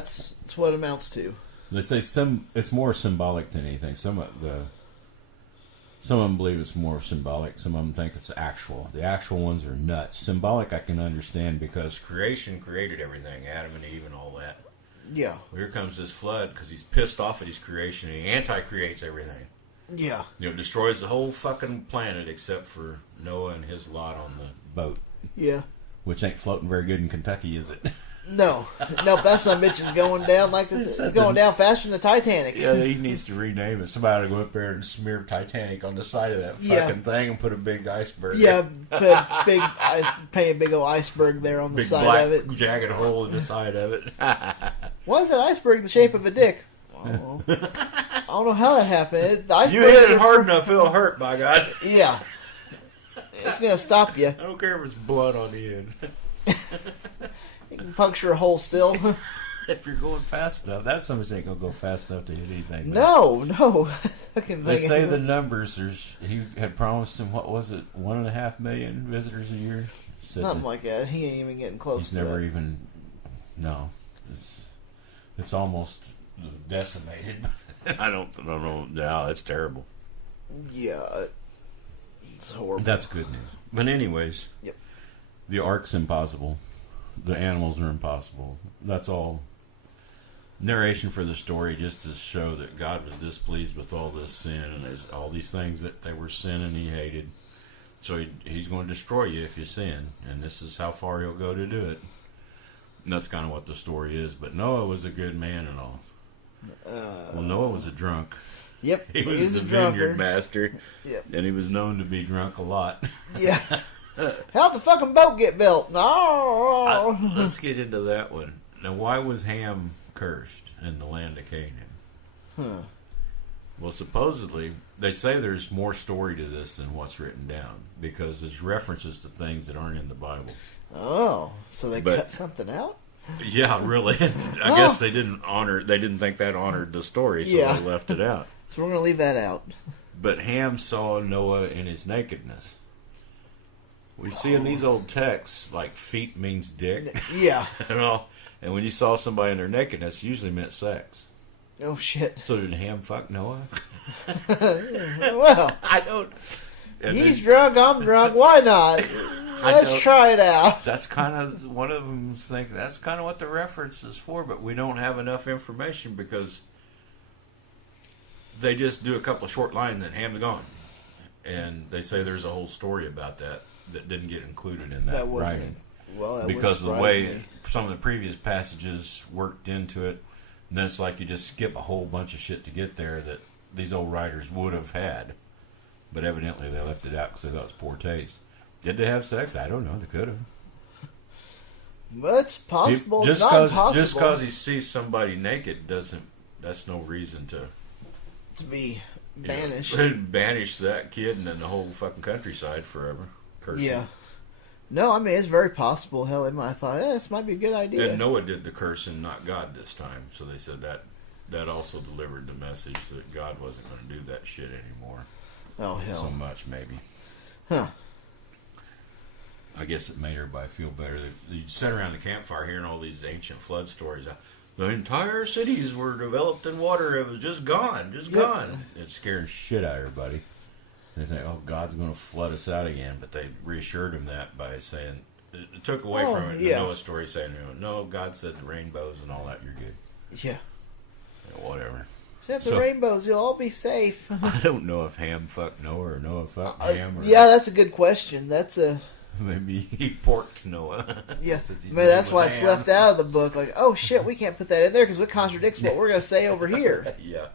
That's what it amounts to. They say it's more symbolic than anything. Some of them believe it's more symbolic. Some of them think it's actual. The actual ones are nuts. Symbolic I can understand because creation created everything, Adam and Eve and all that. Yeah. Well, here comes this flood because he's pissed off at his creation and he anti-creates everything. Yeah. Destroys the whole fucking planet except for Noah and his lot on the boat. Yeah. Which ain't floating very good in Kentucky, is it? No, that son of a bitch is going down like it's going down faster than the Titanic. Yeah, he needs to rename it. Somebody ought to go up there and smear Titanic on the side of that fucking thing and put a big iceberg. Yeah, paint a big old iceberg there on the side black, of it. Jagged hole in the side of it. Why is that iceberg the shape of a dick? I don't know how that happened. You hit it hard enough, it'll hurt, by God. Yeah, it's gonna stop you. I don't care if it's blood on the end. You can puncture a hole still. If you're going fast enough, that somebody ain't gonna go fast enough to hit anything. No. They say the numbers. He had promised him, what was it, 1.5 million visitors a year? Something like that. He ain't even getting close. He's to never that. even. No, it's almost decimated. I don't know. No, it's terrible. Yeah, it's horrible. That's good news. But anyways, yep. The ark's impossible. The animals are impossible. That's all narration for the story, just to show that God was displeased with all this sin and there's all these things that they were sinning he hated. So he's going to destroy you if you sin, and this is how far he'll go to do it. And that's kind of what the story is. But Noah was a good man and all. Well, Noah was a drunk. Yep, he was the vineyard master. Yep, and he was known to be drunk a lot. Yeah. How'd the fucking boat get built? No. Let's get into that one. Now, why was Ham cursed in the land of Canaan? Well, supposedly, they say there's more story to this than what's written down, because there's references to things that aren't in the Bible. Oh, so they cut something out? Yeah, really. I guess they didn't think that honored the story, so they left it out. So we're going to leave that out. But Ham saw Noah in his nakedness. We see in these old texts, like feet means dick. Yeah. And when you saw somebody in their nakedness, it usually meant sex. Oh, shit. So did Ham fuck Noah? Well, I don't. He's drunk, I'm drunk, why not? Let's try it out. That's kind of, one of them think that's kind of what the reference is for, but we don't have enough information because they just do a couple of short lines and Ham's gone. And they say there's a whole story about that didn't get included in that writing. Well, because of the way some of the previous passages worked into it, then it's like you just skip a whole bunch of shit to get there that these old writers would have had. But evidently they left it out because they thought it was poor taste. Did they have sex? I don't know. They could have. But it's possible. It's not impossible. Just because he sees somebody naked that's no reason to be banished. Banish that kid and then the whole fucking countryside forever. Curse yeah. him. No, I mean, it's very possible. Hell, they might have thought, this might be a good idea. And Noah did the cursing, not God this time. So they said that also delivered the message that God wasn't going to do that shit anymore. Oh, hell. So much, maybe. Huh. I guess it made everybody feel better. You sit around the campfire hearing all these ancient flood stories. The entire cities were developed in water. It was just gone. Gone. It scared shit out of everybody. They think, oh, God's going to flood us out again. But they reassured him that by saying, it took away from it. The Noah story saying, no, God said the rainbows and all that, you're good. Yeah. Whatever. Except the rainbows, you'll all be safe. I don't know if Ham fucked Noah or Noah fucked Ham. Yeah, that's a good question. That's a... Maybe he porked Noah. Yes, maybe that's why it's left out of the book. Like, oh shit, we can't put that in there because it contradicts what we're going to say over here. Yeah.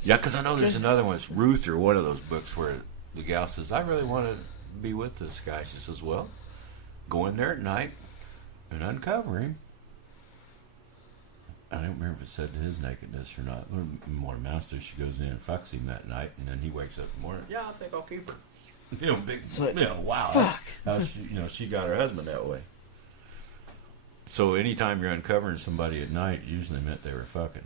Yeah, because I know there's another one. It's Ruth or one of those books where the gal says, I really want to be with this guy. She says, well, go in there at night and uncover him. I don't remember if it said to his nakedness or not. What amounts to, she goes in and fucks him that night, and then he wakes up in the morning. Yeah, I think I'll keep her. Wow. That's how she got her husband that way. So anytime you're uncovering somebody at night, it usually meant they were fucking.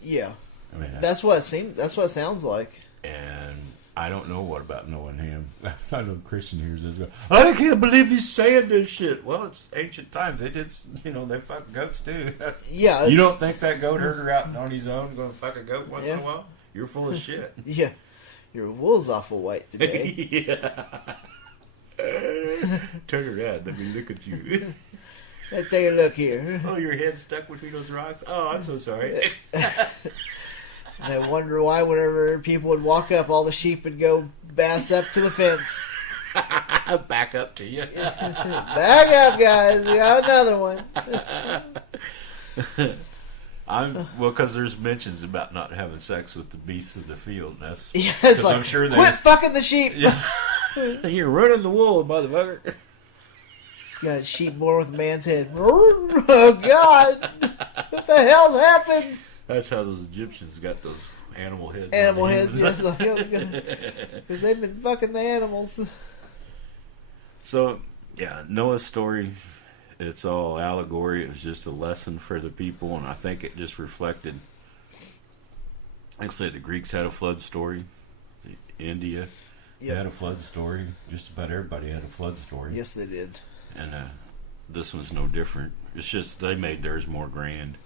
Yeah. I mean, that's what it seems. That's what it sounds like. And I don't know what about Noah and Ham. I know Christian hears this. I can't believe he's saying this shit. Well, it's ancient times. They did, they fuck goats too. Yeah. You don't think that goat herder out on his own going to fuck a goat once in a while? You're full of shit. Yeah. Your wool's awful white today. Yeah. Turn around. Let me look at you. Let's take a look here. Oh, your head's stuck between those rocks? Oh, I'm so sorry. And I wonder why whenever people would walk up, all the sheep would go bass up to the fence. Back up to you. Back up, guys. We got another one. Because there's mentions about not having sex with the beasts of the field. That's it's like, I'm sure quit fucking the sheep. Yeah. You're running the wool, motherfucker. Got a sheep born with a man's head. Oh, God. What the hell's happened? That's how those Egyptians got those animal heads. Animal heads, yes. Because they've been fucking the animals. So, yeah, Noah's story, it's all allegory. It was just a lesson for the people, and I think it just reflected. I'd say the Greeks had a flood story. India had a flood story. Just about everybody had a flood story. Yes, they did. And this one's no different. It's just they made theirs more grand.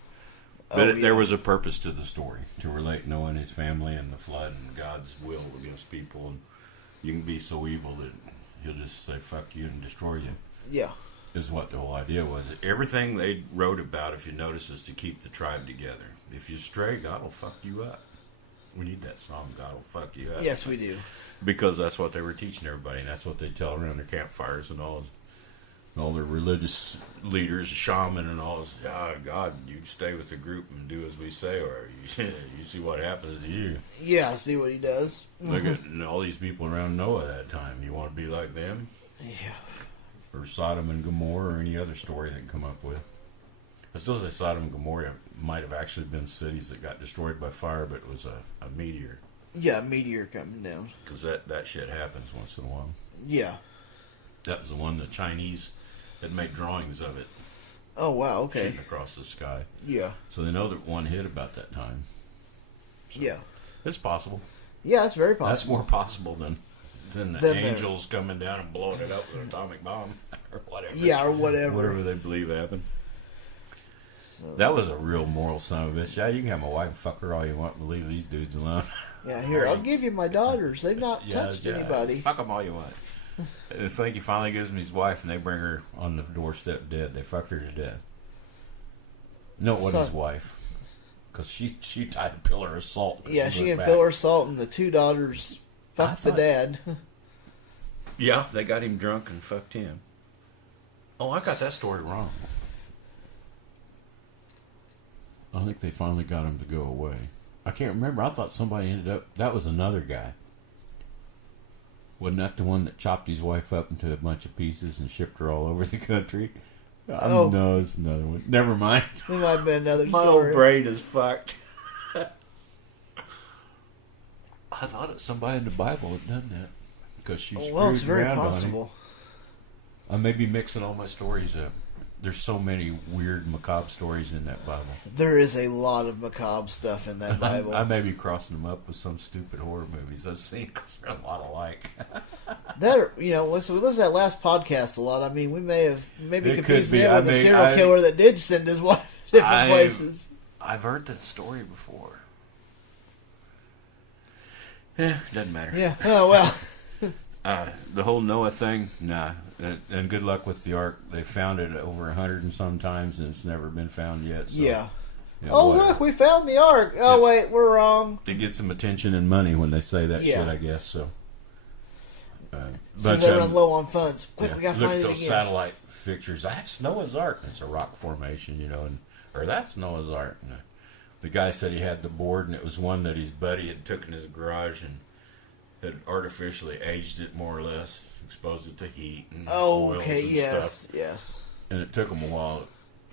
But there was a purpose to the story, to relate Noah and his family and the flood and God's will against people. And you can be so evil that he'll just say, fuck you and destroy you. Yeah. Is what the whole idea was. Everything they wrote about, if you notice, is to keep the tribe together. If you stray, God will fuck you up. We need that song, God will fuck you up. Yes, we do. Because that's what they were teaching everybody, and that's what they tell around their campfires and all their religious leaders, shaman and all this. God, you stay with the group and do as we say, or you see what happens to you. Yeah, see what he does. Look at all these people around Noah that time. You want to be like them? Yeah. Or Sodom and Gomorrah, or any other story they can come up with. I still say Sodom and Gomorrah might have actually been cities that got destroyed by fire, but it was a meteor. Yeah, a meteor coming down. Because that shit happens once in a while. Yeah. That was the one the Chinese had made drawings of it. Oh, wow, okay. Shooting across the sky. Yeah. So they know that one hit about that time. So yeah. It's possible. Yeah, it's very possible. That's more possible than the angels coming down and blowing it up with an atomic bomb or whatever. Yeah, or whatever. Whatever they believe happened. So, that was a real moral son of a bitch. Yeah, you can have my wife and fuck her all you want, but leave these dudes alone. Yeah, here, I'll give you my daughters. They've not touched anybody. Fuck them all you want. I think he finally gives him his wife, and they bring her on the doorstep dead. They fucked her to death. No, it wasn't his wife. Because she tied a pillar of salt. Yeah, she got a pillar of salt, and the two daughters fucked the dad. Yeah, they got him drunk and fucked him. Oh, I got that story wrong. I think they finally got him to go away. I can't remember. I thought somebody ended up... That was another guy. Wasn't that the one that chopped his wife up into a bunch of pieces and shipped her all over the country? Oh. No, it's another one. Never mind. It might have been another story. My old brain is fucked. I thought it somebody in the Bible had done that. Because she screwed around on him. Well, it's very possible. I may be mixing all my stories up. There's so many weird, macabre stories in that Bible. There is a lot of macabre stuff in that Bible. I may be crossing them up with some stupid horror movies I've seen because they're a lot alike. So we listened to that last podcast a lot. I mean, we may have confused him with a serial killer that did send his wife different places. I've heard that story before. Yeah, doesn't matter. Yeah. Oh well. The whole Noah thing, nah. And good luck with the ark. They found it over 100 and some times, and it's never been found yet. So, yeah. Look, we found the ark. Oh, wait, we're wrong. They get some attention and money when they say that shit, I guess. So, so they're low on funds. Quick, we got to find it again. Look at those satellite pictures. That's Noah's ark. It's a rock formation, or that's Noah's ark. And the guy said he had the board, and it was one that his buddy had took in his garage and had artificially aged it more or less. Exposed it to heat and oils and stuff. Yes. And it took them a while.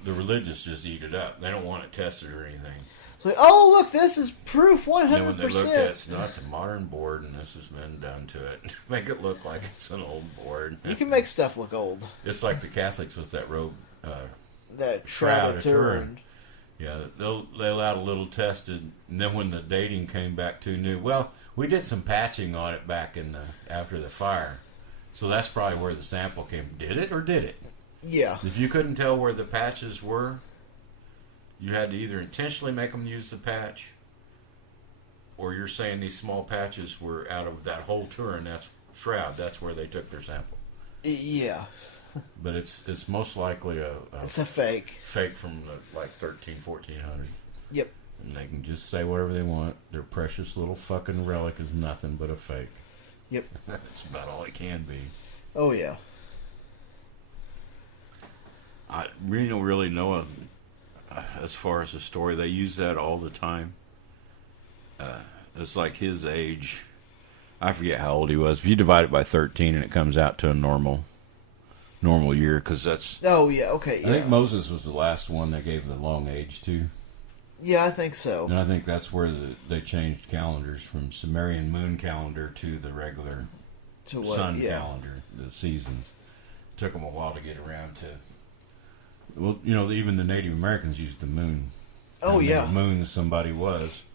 The religious just eat it up. They don't want it tested or anything. So, look, this is proof 100%. And then when they looked at it, it's a modern board, and this has been done to it. Make it look like it's an old board. You can make stuff look old. It's like the Catholics with that robe, that Shroud of Turin. Yeah, they allowed a little tested, and then when the dating came back too new, well, we did some patching on it back in after the fire, so that's probably where the sample came. Did it or did it? Yeah. If you couldn't tell where the patches were, you had to either intentionally make them use the patch, or you're saying these small patches were out of that whole tour, and that's shroud. That's where they took their sample. Yeah. But it's most likely it's a fake. Fake from the, like 1400. Yep. And they can just say whatever they want. Their precious little fucking relic is nothing but a fake. Yep. That's about all it can be. Oh, yeah. We don't really know as far as the story. They use that all the time. It's like his age. I forget how old he was. If you divide it by 13 and it comes out to a normal year, because that's... Oh, yeah, okay, yeah. I think Moses was the last one they gave the long age to. Yeah, I think so. And I think that's where they changed calendars from Sumerian moon calendar to the regular sun calendar, the seasons. It took them a while to get around to... Well, even the Native Americans used the moon. Oh, yeah. The moon somebody was.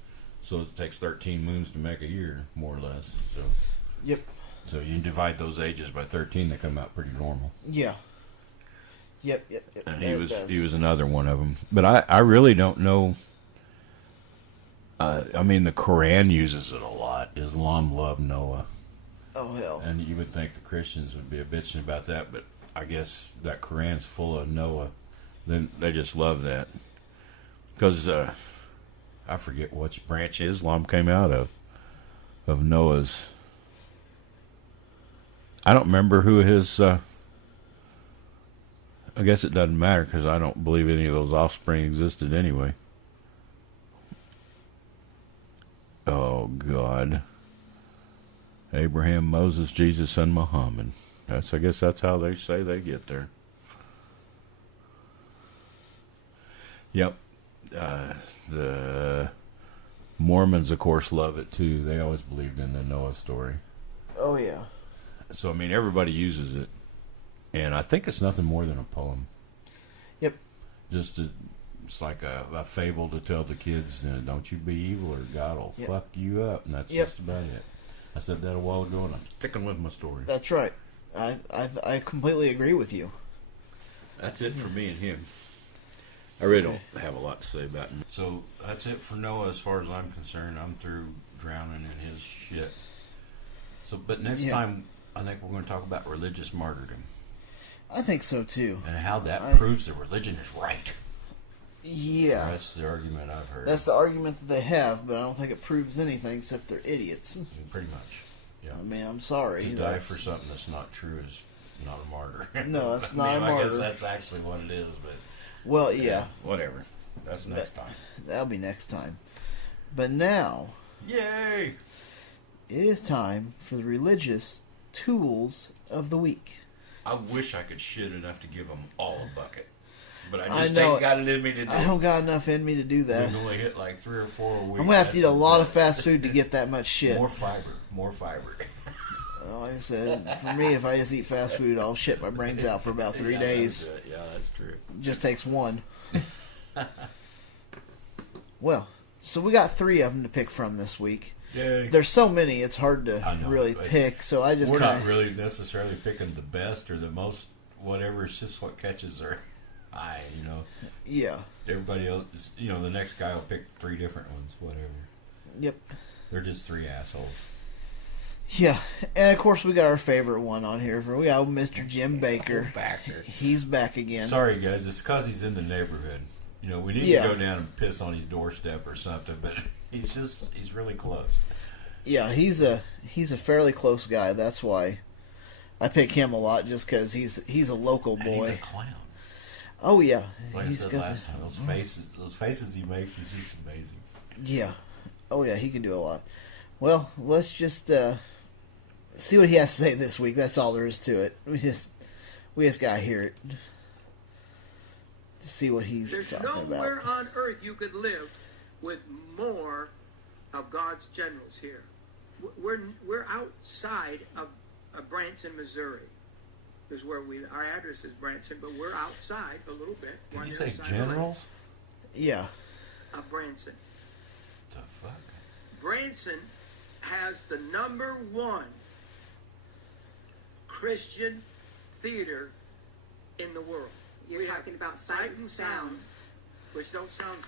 So it takes 13 moons to make a year, more or less. So. Yep. So you divide those ages by 13, they come out pretty normal. Yeah. Yep. And he was another one of them. But I really don't know. I mean, the Quran uses it a lot. Islam loved Noah. Oh, hell. And you would think the Christians would be a bitching about that, but I guess that Quran's full of Noah. Then they just love that. Because I forget which branch Islam came out of Noah's. I don't remember who his... I guess it doesn't matter because I don't believe any of those offspring existed anyway. Oh, God. Abraham, Moses, Jesus, and Muhammad. I guess that's how they say they get there. Yep. The Mormons, of course, love it, too. They always believed in the Noah story. Oh, yeah. So, I mean, everybody uses it. And I think it's nothing more than a poem. Yep. It's like a fable to tell the kids, don't you be evil or God will fuck you up. And that's just about it. I said that a while ago, and I'm sticking with my story. That's right. I completely agree with you. That's it for me and him. I really don't have a lot to say about him. So, that's it for Noah as far as I'm concerned. I'm through drowning in his shit. So, but next time... I think we're going to talk about religious martyrdom. I think so, too. And how that proves that religion is right. Yeah. That's the argument I've heard. That's the argument that they have, but I don't think it proves anything except they're idiots. Pretty much, yeah. I mean, I'm sorry. To die for something that's not true is not a martyr. No, it's not a martyr. I guess that's actually what it is, but... Well, yeah. Whatever. That's next time. That'll be next time. But now... Yay! It is time for the religious... tools of the week. I wish I could shit enough to give them all a bucket, but I just ain't got it in me to do. I don't got enough in me to do that. We only hit like 3 or 4 a week. I'm gonna have to eat a lot of fast food to get that much shit. More fiber. Like I said, for me, if I just eat fast food, I'll shit my brains out for about 3 days. Yeah, that's true. Just takes one. Well, so we got 3 of them to pick from this week. Yay. There's so many, it's hard to really pick. So I just we're not really necessarily picking the best or the most whatever. It's just what catches our eye, Yeah. Everybody else, the next guy will pick 3 different ones, whatever. Yep. They're just 3 assholes. Yeah, and of course we got our favorite one on here. We got Mr. Jim Baker. He's back again. Sorry, guys. It's because he's in the neighborhood. We need to go down and piss on his doorstep or something, but he's really close. Yeah, he's a fairly close guy. That's why I pick him a lot, just because he's a local boy. And he's a clown. Oh yeah, like I said last time, those faces he makes is just amazing. Yeah, oh yeah, he can do a lot. Well, let's just see what he has to say this week. That's all there is to it. We just gotta hear it. To see what he's talking about. There's nowhere on earth you could live with more of God's generals here. We're outside of Branson, Missouri. Is where our address is Branson, but we're outside a little bit. Did you say generals? Yeah. of Branson. The fuck? Branson has the #1 Christian theater in the world. You're We have talking about Sight and Sound. which don't sound